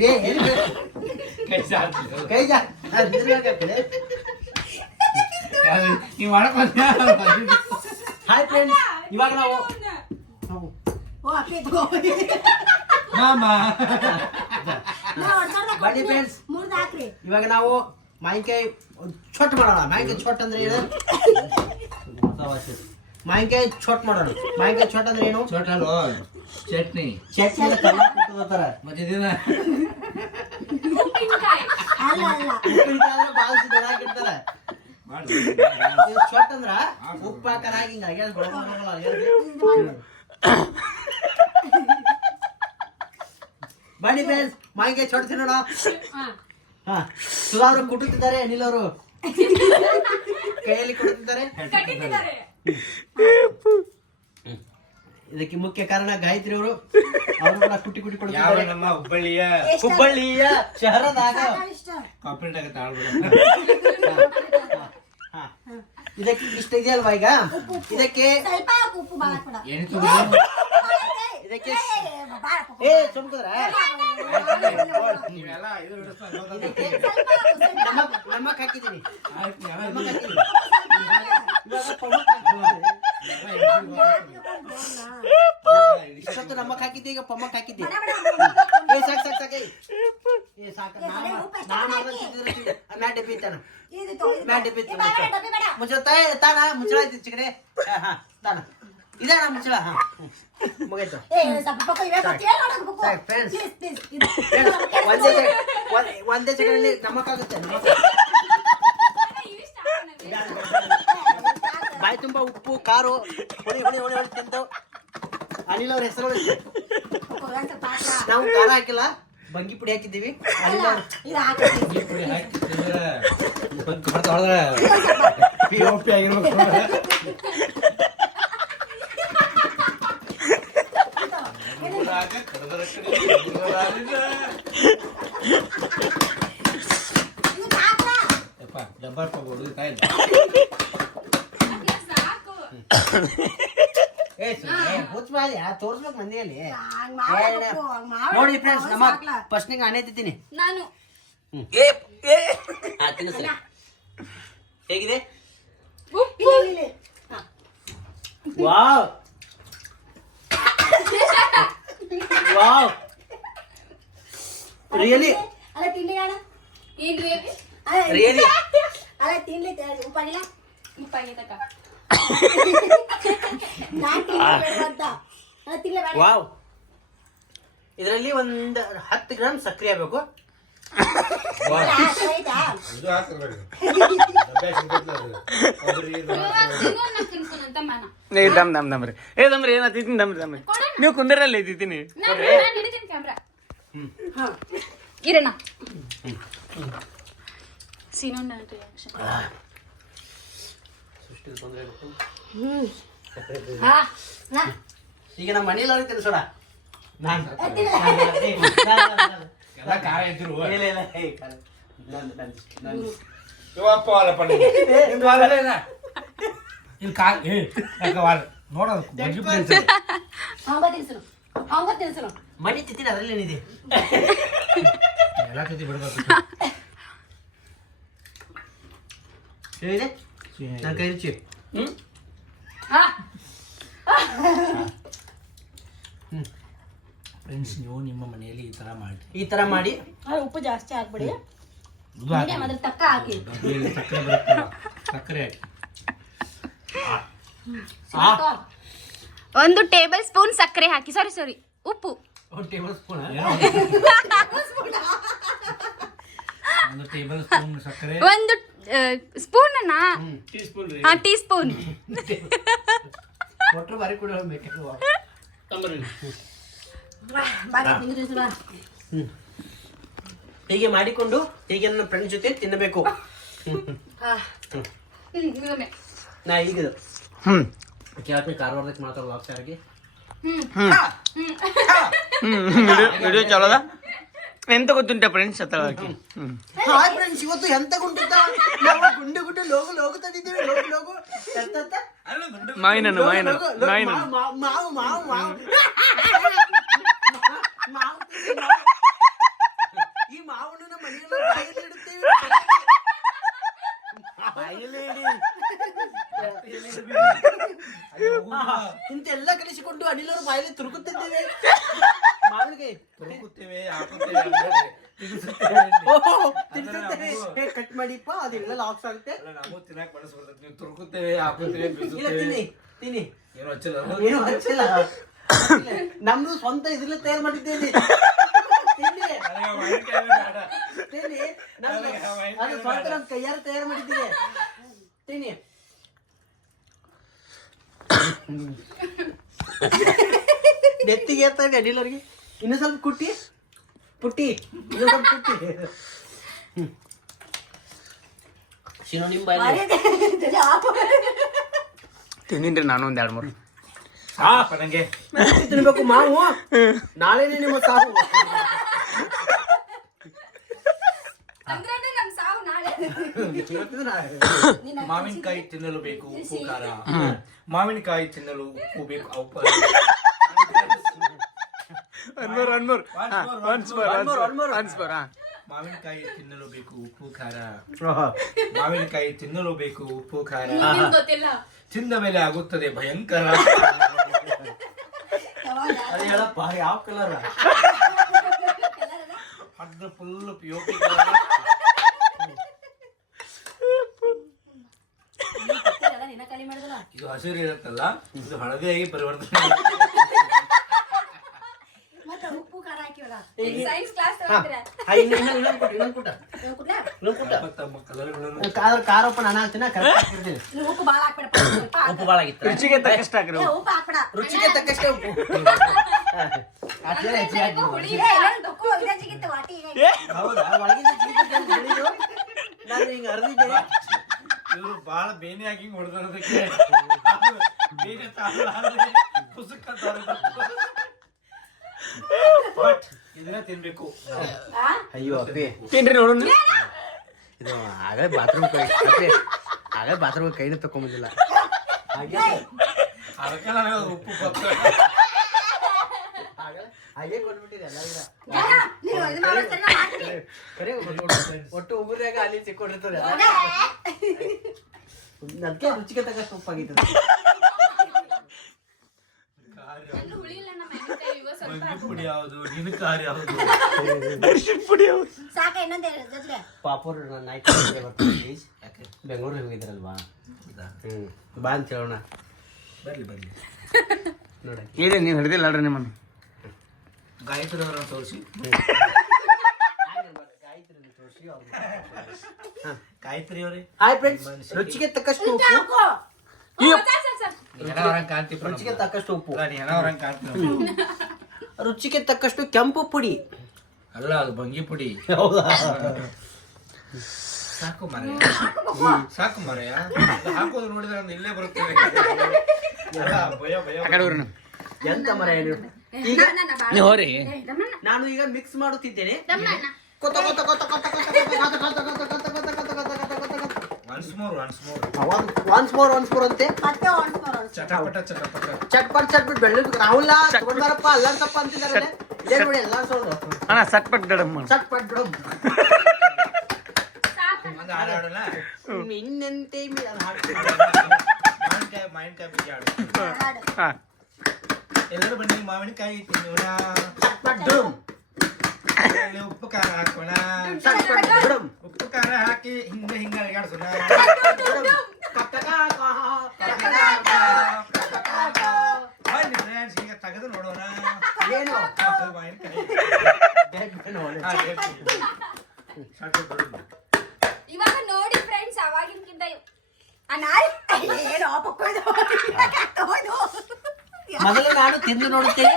ಹೇ ಎಲ್ಲಿ ಕೈ ಜಾ ನಾನ್ ನಿಂದ್ರಬೇಕಾ ಕಡೆ ನೀವು ಮಾಡಕ್ ಬಂದ್ಯಾ? ಹಾಯ್ ಫ್ರೆಂಡ್ಸ್ ಇವಾಗ ನಾವು ನಾವು ಮಾಮ. ಬನ್ನಿ ಇವಾಗ ನಾವು ಮಾವಿನಕಾಯಿ ಚೊಟ್ ಮಾಡೋಣ. ಮಾವಿನಕಾಯಿ ಚೊಟ್ ಅಂದ್ರೆ ಏನು? ಮಾವಿನಕಾಯಿ ಚೊಟ್ ಮಾಡೋಣ. ಮಾವಿನಕಾಯಿ ಚೊಟ್ ಅಂದ್ರೆ ಏನು? ಚೋಟಲು ಚಟ್ನಿ. ಚಟ್ನಿ. ಮತ್ತೆ ದಿನ ಅಲ್ಲ ಅಲ್ಲ. ಅಂದ್ರ ಉಪ್ಪು ಹಿಂಗ. ಬನ್ನಿ ಫ್ರೆಂಡ್ಸ್ ಮಾಂಗೆ ಚೊಟ್ ತಿನ್ನೋಣ. ಹಾ. ಸುಧಾ ಅವರು ಕುಟುತ್ತಿದ್ದಾರೆ ಅನಿಲ್ ಅವರು. ಕೈಯಲ್ಲಿ ಕುಟುತ್ತಿದ್ದಾರೆ. ಇದಕ್ಕೆ ಮುಖ್ಯ ಕಾರಣ ಗಾಯತ್ರಿ ಅವರು. ಅವರು ಕೂಡ ಕುಟ್ಟಿ ಕುಟ್ಟಿ ಯಾವ ಕೊಡ್ತಿದ್ದಾರೆ ನಮ್ಮ ಹುಬ್ಬಳ್ಳಿಯ? ಹುಬ್ಬಳ್ಳಿಯ ಶಹರದಾಗ ಕಾಂಪ್ಲೀಟ್ ಆಗತ್ತೆ. ಇದಕ್ಕೆ ಇಷ್ಟ ಇದೆಯಲ್ವಾ ಈಗ? ಇದಕ್ಕೆ ಸ್ವಲ್ಪ ಹಾಕು, ಉಪ್ಪು ಭಾಳ ಹಾಕ್ಬೇಡ. ಏನು ಇದಕ್ಕೆ ಏ, ಭಾಳ ಹಾಕು. ಏ ಸುಮ್ಕುದ್ರ ನೀವೆಲ್ಲ ಇದು ಹಿಡಿಸ್ತಾ ಇದಕ್ಕೆ ಸ್ವಲ್ಪ ಹಾಕು, ಸ್ವಲ್ಪ ನಮ್ಮ ನಮ್ಮಕ್ ಹಾಕಿದ್ದೀನಿ. ಆಯ್ತು, ಯಾವ ಇದು? ಇವಾಗ ಪಮಕ್ ಹಾಕಿದ್ದೀನಿ. ಇಷ್ಟೊತ್ತು ನಮ್ಮಕ್ ಹಾಕಿದ್ದೆ ಈಗ ಪಮ್ಮಕ್ ಹಾಕಿದ್ದೆ ಏ ಸಾಕ್ ಸಾಕ್ ಸಾಕ್. ಏ. ಸಾಕ ನಾ ಡಬ್ಬಿ ಇದು ಇದು. ಡಬ್ಬಿ. ಮುಚ್ಚಳ ತಾಯಿ ತಾನ ಮುಚ್ಚಳ ಐತಿ ಚಿಕಡೆ ಹಾ ತಾನ. ಇದಾನ ಮುಚ್ಚಳ? ಹಾ. ಮುಗೀತು. ಒಂದೇ ಅಲ್ಲಿ ಇವೆ, ಮತ್ತೆ ಏನ್ ಮಾಡೋದು ಪಕ್ಕ? ಸಾಕ್, friends. Please, please, ಇದು- ಫ್ರೆಂಡ್ಸ್, ಇದು ಒಂದೇ ಸೆಕೆಂಡ್ ಒಂದ್- ಒಂದೇ ಸೆಕೆಂಡ್ ನಮಕಾಗುತ್ತೆ ನಮಕ್ ಬಾಯಿ ತುಂಬಾ ಉಪ್ಪು ಖಾರು ಹುಳಿ ಹುಳಿ ಹುಳಿ ಹುಳಿ ತಿಂದು ಅನಿಲ್ ಅವ್ರ ಹೆಸರು ಒಂದ್ ಸ್ವಲ್ಪ ಹಾಕ್ಲಾ? ನಾವು ಖಾರ ಹಾಕಿಲ್ಲ ಬಂಗಿ ಪುಡಿ ಹಾಕಿದ್ದೀವಿ ಅನಿಲ್ ಅವ್ರು ಇದು ಹಾಕು. ಈ ಪುಡಿ ಹಾಕಿ ತಿಂದ್ರೆ ಕಡ್ದ್ ಹೊಡ್ದ್ರೆ POP ಆಗಿರ್ಬೇಕು ನೋಡ್ರೆ. ಊರಾಗ ಕಡ್ದರ ತೋರ್ಸ್ಬೇಕು ಮಂದಿಯಲ್ಲಿ. ನೋಡಿ ಫ್ರೆಂಡ್ಸ್ ನಮ್ಮ ಹಾಕ್ಲಾ? ಫಸ್ಟ್ ನಿಂಗೆ ಆನೆ ತಿಂತೀನಿ. ನಾನು. ಹೇಗಿದೆ. ವಾವ್. ವಾವ್. ರಿಯಲಿ ಅಲ್ಲ ತಿಂಡಿ ಅಣ್ಣ. ರಿಯಲಿ ಅಲ್ಲ ತಿನ್ಲಿ ತ- ಉಪ್ಪಾಗಿಲ್ಲ? ವಾವ್. ಇದರಲ್ಲಿ ಒಂದ್ ಹತ್ತು ಗ್ರಾಮ್ ಸಕ್ಕರೆ ಆಗ್ಬೇಕು. ಏ ದಮ್ ದಮ್ ದಮ್ ರೀ. ಏ ದಮ್ ರೀ ಏನಾಗ್ತಿದ್ದೀನಿ ದಮ್ ದಮ್ ರೀ. ನೀವು ಕುಂದರಲ್ಲಿ ಇದ್ದೀನಿ ಇರಣ್ಣ ಸೀನೊಂದು ರಿಯಾಕ್ಷನ್ ಸೃಷ್ಟಿಗೆ ತೊಂದ್ರೆ ಆಗ್ಬೇಕು ಹಾ ನಾ ಈಗ ನಮ್ಮ ಮನೆಯಲ್ಲಿ ತಿನ್ಸೋಣ ನಾನು ಎಲ್ಲ ಖಾರ ಇದ್ರು ಇಲ್ಲ ಇಲ್ಲ ಏ, ಕಾಲ. ನಂದು, ನಂದು, ನಂದು. ಇವಪ್ಪ ಇಲ್ಲಿ ಕಾ ಏ ಯಾಕ ವಾಲ ನೋಡೋದು ಬಜ್ಜಿ ಪುಡಿ ಅಂತ. ಅವಂಗ ತಿನ್ಸನು ಅವಂಗ ತಿನ್ಸನು ಮಣಿ ತಿಂತೀನಿ ಅದರಲ್ಲಿ ಏನಿದೆ ಎಲ್ಲ ತಿಂದು ಬಿಡ್ಬೇಕು ಹೇಳಿದೆ ನನ್ನ ಕೈ ರುಚಿ ಹ್ಮ್ ಹಾ ಫ್ರೆಂಡ್ಸ್ ನೀವು ನಿಮ್ಮ ಮನೆಯಲ್ಲಿ ಈ ತರ ಮಾಡಿ ಈ ತರ ಮಾಡಿ ಉಪ್ಪು ಜಾಸ್ತಿ ಹಾಕ್ಬಿಡಿ ಅದ್ರ ತಕ್ಕ ಹಾಕಿ ಸಕ್ಕರೆ ಬರುತ್ತಲ್ಲ ಸಕ್ಕರೆ ಹಾಕಿ ಒಂದು ಟೇಬಲ್ ಸ್ಪೂನ್ ಸಕ್ಕರೆ ಹಾಕಿ ಸಾರಿ ಸಾರಿ ಉಪ್ಪು ಒಂದು ಟೇಬಲ್ ಸ್ಪೂನ್ ಒಂದು ಟೇಬಲ್ ಸ್ಪೂನ್ ಸಕ್ಕರೆ ಒಂದು ಸ್ಪೂನ್ ಅನ್ನ ಟೀ ಸ್ಪೂನ್ ರೀ ಹಾ ಟೀ ಸ್ಪೂನ್ ಒಟ್ಟರು ಬಾರಿ ಕೂಡ ಬೇಕು ಬಾಕಿ ತಿಂದು ತಿನ್ಸಲ್ಲ ಹ್ಮ್ ಹೀಗೆ ಮಾಡಿಕೊಂಡು ಹೀಗೆ ನನ್ನ ಫ್ರೆಂಡ್ ಜೊತೆ ತಿನ್ನಬೇಕು ಹ್ಮ್, ಹ್ಮ್. ಇದನ್ನೇ ನಾ ಈಗಿದು ಹ್ಮ್ ಕೇಳ್ತೀನಿ ಕಾರವಾರದಕ್ಕೆ ಮಾತಾಡೋ ಸಾರಿಗೆ ವಿಡಿಯೋ ಚಲೋದ ఎంత గుర్తుంటే ఫ్రెండ్స్ అతడికి హాయ్ ఫ్రెండ్స్ ఇవ్వచ్చు ఎంత గుంటుందా గుండె గుండె లోగు లోగు తడిది లోగు లోగు. మాయన మాయన మాయన మావు మావు మావు మావు ఈ మావును మనీలో బయలుడితే బయలుడి ఇంత ఎల్ల కలుసుకుంటూ అనిలో బయలు తురుకుతుంది ಮಾವಿನಕಾಯಿ ತುರುಕುತ್ತೇವೆ ಹಾಕುತ್ತೇವೆ ಕಟ್ ಮಾಡಿಪ್ಪ ಅದೆಲ್ಲ ಲಾಕ್ಸ್ ಆಗುತ್ತೆ. ಅಲ್ಲ, ನಾವು ತಿನ್ನಕ್ ಬಳಸ್ಬಾರ್ದು ನೀವು ತುರುಕುತ್ತೇವೆ ಹಾಕುತ್ತೇವೆ ಇಲ್ಲ ತಿನ್ನಿ ತಿನ್ನಿ. ಏನು ಹಚ್ಚಿಲ್ಲ. ಏನು ಹಚ್ಚಿಲ್ಲ. ನಮ್ದು ಸ್ವಂತ ಇದ್ರಲ್ಲೇ ತಯಾರು ಮಾಡಿದ್ದೇನೆ. ತಿನ್ನಿ. ಅದು ಸ್ವಂತ ಬೇಡ. ನಮ್ ಕೈಯಾರ ತಯಾರು ಮಾಡಿದ್ದೀನಿ ತಿನ್ನಿ. ನೆತ್ತಿಗೆ ಅಡಿಲ್ಲರಿಗೆ ಇನ್ನು ಸ್ವಲ್ಪ ಕುಟ್ಟಿ. ಪುಟ್ಟಿ ಇನ್ನೂ ಸ್ವಲ್ಪ ಕುಟ್ಟಿ. ಶಿನು ತಿಂದಿನ್ರಿ ನಾನು ಒಂದ್ ಎರಡ್ ಮೂರು. ಸಾಕಪ್ಪ ನಂಗೆ. ತಿನ್ಬೇಕು ಮಾವು. ನಾಳೆ ನಿಮ್ಮ ಸಾವು. ಮಾವಿನಕಾಯಿ ತಿನ್ನಲು ಬೇಕು ಉಪ್ಪು ಖಾರ. ಮಾವಿನಕಾಯಿ ತಿನ್ನಲು ಉಪ್ಪು ಬೇಕು ಉಪ್ಪು ಒಂದ್ ಮೂರು ಒಂದ್ ಮೂರು Once more, once once more one more, one more. Once more ಮಾವಿನಕಾಯಿ ತಿನ್ನಲು ಬೇಕು ಉಪ್ಪು ಖಾರ. ಮಾವಿನಕಾಯಿ ತಿನ್ನಲು ಬೇಕು ಉಪ್ಪು ಖಾರ. ತಿಂದ ಮೇಲೆ ಆಗುತ್ತದೆ ಭಯಂಕರ. ಅದೇ ಹೇಳಪ್ಪ ಯಾವ ಕಲರ್ ಅದು ಫುಲ್ ಪಿಯೋಪಿ ಇದು ಹಸಿರು ಇರುತ್ತಲ್ಲ ಇದು ಹಳದಿಯಾಗಿ ಪರಿವರ್ತನೆ. ಉಪ್ಪು ರುಚಿಗೆ ತಕ್ಕಷ್ಟ ರುಚಿಗೆ ಉಪ್ಪು. ಇವರು ಬಾಳ ಬೇನೆ ಹಾಕಿ ತಾಳ ತಿನ್ಬೇಕು. ಅಯ್ಯೋ ಅಪ್ಪಿ. ತಿನ್ರಿ ನೋಡೋಣ. ಇದು ಆಗಲೇ ಬಾತ್ರೂಮ್ ಕೈ ಅಪ್ಪಿ ಆಗಲೇ ಬಾತ್ರೂಮ್ ಕೈನ ತಕೊಂಬಂದಿಲ್ಲ ಹಾಗೆ ಅದಕ್ಕೆ ಕೊಟ್ಬಿಟ್ಟಿರಿ ಎಲ್ಲ ಒಟ್ಟು ಉಗುರ್ದಾಗ ಅಲ್ಲಿ ಸಿಕ್ಕೊಂಡಿರ್ತದೆ. ಅದಕ್ಕೆ ರುಚಿಗೆ ತಗಷ್ಟು ಉಪ್ಪಾಗಿತ್ತು. ಪುಡಿ ಯಾವುದು ನನ್ನ ನೈಟ್ ಯಾಕೆ ಬೆಂಗಳೂರಿಗೆ ಹೋಗಿದ್ರಲ್ವಾ? ಹ್ಞೂ ಬಾ ಅಂತ ಹೇಳೋಣ ಬರಲಿ ಬರಲಿ ನೋಡಿ ಹೇಳಿ ಹಿಡಿದಿಲ್ಲ ಅಲ್ರಿ ನಿಮ್ಮನ್ನು ಗಾಯತ್ರಿ ತೋರಿಸಿ ಗಾಯತ್ರಿ ಅವರೇ? ಹಾಯ್ ಫ್ರೆಂಡ್ಸ್ ರುಚಿಗೆ ತಕ್ಕಷ್ಟು ಉಪ್ಪು. ರುಚಿಗೆ ತಕ್ಕಷ್ಟು ಉಪ್ಪು ರುಚಿಗೆ ತಕ್ಕಷ್ಟು ಕೆಂಪು ಪುಡಿ ಅಲ್ಲ ಅದು ಭಂಗಿ ಪುಡಿ ಹೌದಾ ಸಾಕು ಮರೆಯ ಸಾಕು ಮರೆಯ ಹಾಕೋದು ನೋಡಿದ್ರೆ ನಾನು ಇಲ್ಲೇ ಬರುತ್ತೇನೆ ಎಂತ ಮರೆಯ ಈಗ ನಾನು ಈಗ ಮಿಕ್ಸ್ ಮಾಡುತ್ತಿದ್ದೇನೆ ಕೊತ್ತ ಕೊತ್ತ ಕೊತ್ತ ಕೊತ್ತ ಕೊತ್ತ ಕೊತ್ತ ಕೊತ್ತ once more once more once more once more ಅಂತೆ? ಮತ್ತೆ ಒನ್ಸ್ ಮೋರ್ ಒನ್ಸ್ ಚಟಪಟ ಚಟಪಟ. ಚಟ್ಪಟ್ ಚಟ್ಪಟ್ ಬೆಳ್ಳದು ರಾಹುಲ್ ತಗೊಂಡಾರಪ್ಪ ಅಲ್ಲಂತಪ್ಪ ಅಂತಿದ್ದಾರೆ ಏನ್ ಬಿಡಿ ಎಲ್ಲ ಅಣ್ಣ ಮಾವಿನಕಾಯಿ ಎಲ್ಲರೂ ಬನ್ನಿ ಹಾಕಿ ಹಿಂಗೆ ಹಿಂಗೆ ಅಡ್ಗಾಡ್ಸೋಣ ಬನ್ನಿ ಫ್ರೆಂಡ್ಸ್ ಹಿಂಗ ತೆಗೆದು ನೋಡೋಣ. ಏನು ಇವಾಗ ನೋಡಿ ಫ್ರೆಂಡ್ಸ್ ಅವಾಗಿನಕ್ಕಿಂತ ಮೊದಲು ನಾನು ತಿಂದು ನೋಡುತ್ತೇನೆ.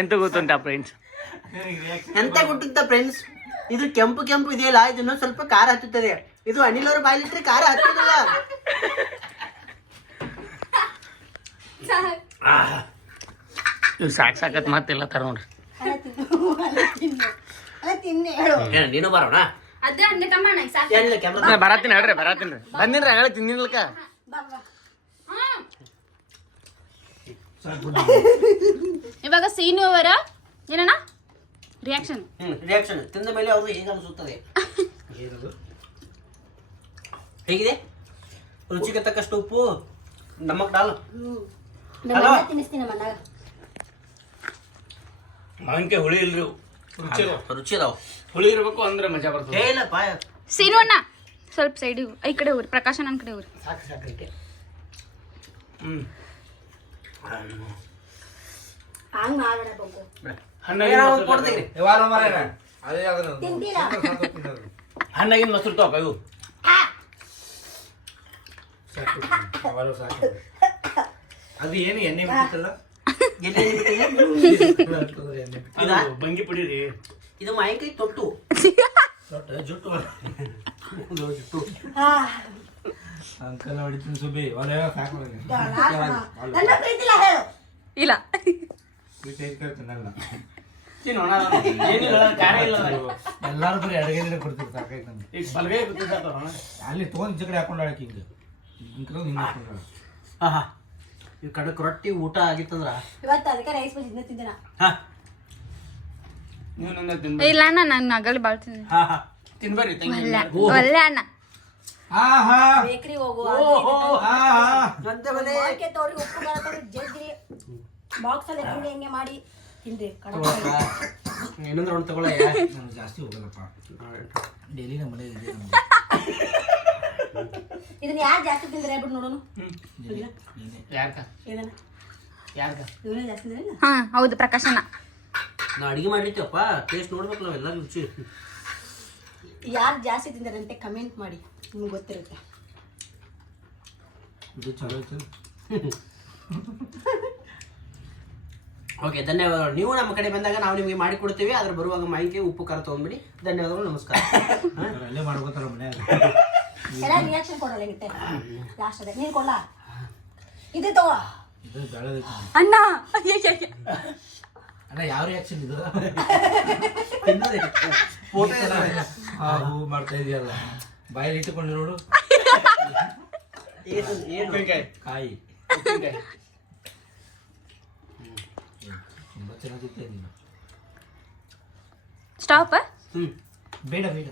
ಎಂತ ಗೊತ್ತುಂಟ ಫ್ರೆಂಡ್ಸ್ ಎಂತ ಗೊತ್ತುಂಟ? ಫ್ರೆಂಡ್ಸ್ ಇದು ಕೆಂಪು ಕೆಂಪು ಇದೆಯಲ್ಲ ಇದನ್ನು ಸ್ವಲ್ಪ ಖಾರ ಹತ್ತುತ್ತದೆ ಇದು ಅನಿಲ್ ಅವರ ಬಾಯಲ್ಲಿಟ್ಟರೆ ಖಾರ ಹತ್ತುದಿಲ್ಲ ಸಾಕ್. ಸಾಕತ್ ಮತ್ತೆಲ್ಲ ತರ ನೋಡ್ರಿ. ನೀನು ಬರೋಣ? ಬರತ್ತೀನಿ ಹೇಳ್ರಿ ಬರತ್ತೀನಿ. ಬಂದಿನ್ರಿ ಹೇಳಿ ತಿನ್ನಿಲ್ಕ ಇವಾಗ ಸೀನು ಅವರ ಏನಣ್ಣ? ರಿಯಾಕ್ಷನ್ ಹ್ಮ್ ರಿಯಾಕ್ಷನ್ ತಿಂದ ಮೇಲೆ ಅವರು ಹೇಗೆ ಅನಿಸುತ್ತದೆ. ಏನದು? ಹೇಗಿದೆ? ರುಚಿಗೆ ತಕ್ಕಷ್ಟು ಉಪ್ಪು? ನಮಕ್ ಡಾಲ್. ತಿನ್ನಿಸ್ತೀನಿ ನಮ್ಮ ಮಾವಿನಕಾಯಿ ಹುಳಿ ಇಲ್ರಿ ಇವು. ರುಚಿ ಇದಾವ. ರುಚಿ ಅದಾವ ಹುಳಿ ಇರ್ಬೇಕು ಅಂದ್ರೆ ಮಜಾ ಬರ್ತದೆ. ಏ ಸೀನು ಅಣ್ಣ. ಸ್ವಲ್ಪ ಸೈಡ್ ಈ ಕಡೆ ಹೋಗ್ರಿ. ಪ್ರಕಾಶ್ ನನ್ನ ಕಡೆ ಹೋಗ್ರಿ. ಸಾಕು ಸಾಕು ಹ್ಮ್. ಹಣ್ಣಾಗಿನ ಮೊಸರು ತಗೋ. ಇವು. ಅದು ಏನು ಎಣ್ಣೆ ಬಿಟ್ಟಿತ್ತಲ್ಲ? ಎಲ್ಲಿ ಬಿಟ್ಟಿದೆ? ಎಣ್ಣೆ ಬಿಟ್ಟು. ಇದಾ? ಅದು ಬಂಗಿ ಪುಡಿ ರೀ. ಇದು ಮಾವಿನಕಾಯಿ ತೊಟ್ಟು. ಜುಟ್ಟು. ಜುಟ್ಟು ಅಂಕಲ್ ಹೊಡಿತೀನಿ ಸುಬ್ಬಿ ಒಲೆ ಸಾಕು ನನಗೆ. ನನ್ನ ಪ್ರೀತಿಲ್ಲ ಹೇಳು. ಇಲ್ಲ. ಬಿಟ್ಟು ಐದ್ ಕಡೆ ತಿನ್ನಲ್ಲ. ತಿನ್ನು ಅಣ್ಣ. ಏನಿಲ್ಲ ಖಾರ ಇಲ್ಲ ಎಲ್ಲಾರು ಬರೀ ಅಡುಗೆ ಕೊಡ್ತೀವಿ ಸಾಕೈತೆ ನಮ್ಗೆ ಈಗ ಬಲಗೈ ಅಲ್ಲಿ ತೊಗೊಂಡ್ ಈಚೆ ಕಡೆ ಹಾಕೊಂಡು ಆಡಕ್ಕೆ ಹಿಂಗೆ. ಹಿಂಗೆ ಹಿಂಗೆ ಹಾಕೊಂಡು ಆಹಾ. ಈ ಕಡಕ್ ರೊಟ್ಟಿ ಊಟ ಆಗಿತ್ತಂದ್ರ? ಇವತ್ತು ಅದಕ್ಕೆ ರೈಸ್ ಬಸ್ ಇದನ್ನ ತಿಂದಿನ. ಹಾ. ನೀವು ನನ್ನ ಇಲ್ಲ ಅಣ್ಣ ನಾನು ನಗಲಿ ಬಾಳ್ತೀನಿ ಹಾ ಅಣ್ಣ. ಆಹಾ. ಬೇಕ್ರಿ ಹೋಗುವ ಆಹಾ. ಮನೆ ಉಪ್ಪು ಖಾರ ಬಾಕ್ಸ್ ಅಲ್ಲಿ ಹೆಂಗೆ ಹೆಂಗೆ ಮಾಡಿ ತಿನ್ರಿ ಕಡಕ್ ಇನ್ನೊಂದ್ರ ಒಂದು ತಗೊಳ್ಳ. ನಾನು ಜಾಸ್ತಿ ಹೋಗಲ್ಲಪ್ಪ. ಡೈಲಿ ನಮ್ಮ ಮನೆ ಇದೆ ನಮ್ಗೆ. ಇದನ್ನ ಯಾರು ಜಾಸ್ತಿ ತಿಂದ್ರೆ ಬಿಡು ನೋಡೋನು ಯಾರ್ಕ ಇದನ್ನ ಯಾಕ ಇವನೇ ಜಾಸ್ತಿ ತಿಂದ್ರೆ ಹಾ ಹೌದು ಪ್ರಕಾಶನ. ನಾ ಅಡಿಗೆ ಮಾಡಿರ್ತೀವಪ್ಪ ಟೇಸ್ಟ್ ನೋಡ್ಬೇಕು ನಾವೆಲ್ಲ ರುಚಿ. ಯಾರು ಜಾಸ್ತಿ ತಿಂದಾರೆ ಅಂತ ಕಮೆಂಟ್ ಮಾಡಿ. ನಿಮ್ಗೆ ಗೊತ್ತಿರುತ್ತೆ. ಇದು ಚಲೋ ಐತೆ. ಓಕೆ ಧನ್ಯವಾದಗಳು. ನೀವು ನಮ್ಮ ಕಡೆ ಬಂದಾಗ ನಾವು ನಿಮಗೆ ಮಾಡಿಕೊಡ್ತೀವಿ ಅದ್ರ ಬರುವಾಗ ಮಾಹಿತಿ ಉಪ್ಪು ಖಾರ ತೊಗೊಂಡ್ಬಿಡಿ. ಧನ್ಯವಾದಗಳು ನಮಸ್ಕಾರ. ಹಾ? ಅವ್ರು ಅಲ್ಲೇ ಮಾಡ್ಕೋತಾರ ಮನ್ಯಾಗ ಎಲ್ಲ ರಿಯಾಕ್ಷನ್ ಕೊಡಲ್ಲ ಹೆಂಗಿತ್ತೆ ಲಾಸ್ಟ್ ಅದೇ. ನೀನು ಕೊಡ್ಲಾ? ಇದು ತಗೋ. ಅಣ್ಣ. ಅಣ್ಣ ಯಾವ ರಿಯಾಕ್ಷನ್ ಇದು? ತಿನ್ನೋದೇ. ಫೋಟೋ ಎಲ್ಲ ಆ ಹೂ ಮಾಡ್ತಾ ಇದೆಯಲ್ಲ. ಬಾಯಲ್ಲಿ ಇಟ್ಟುಕೊಂಡು ನೋಡು. ಕಾಯಿ. ತುಂಬಾ ಚೆನ್ನಾಗಿತ್ತು ನೀನು ಸ್ಟಾಪ್ ಹ್ಮ್. ಬೇಡ ಬೇಡ.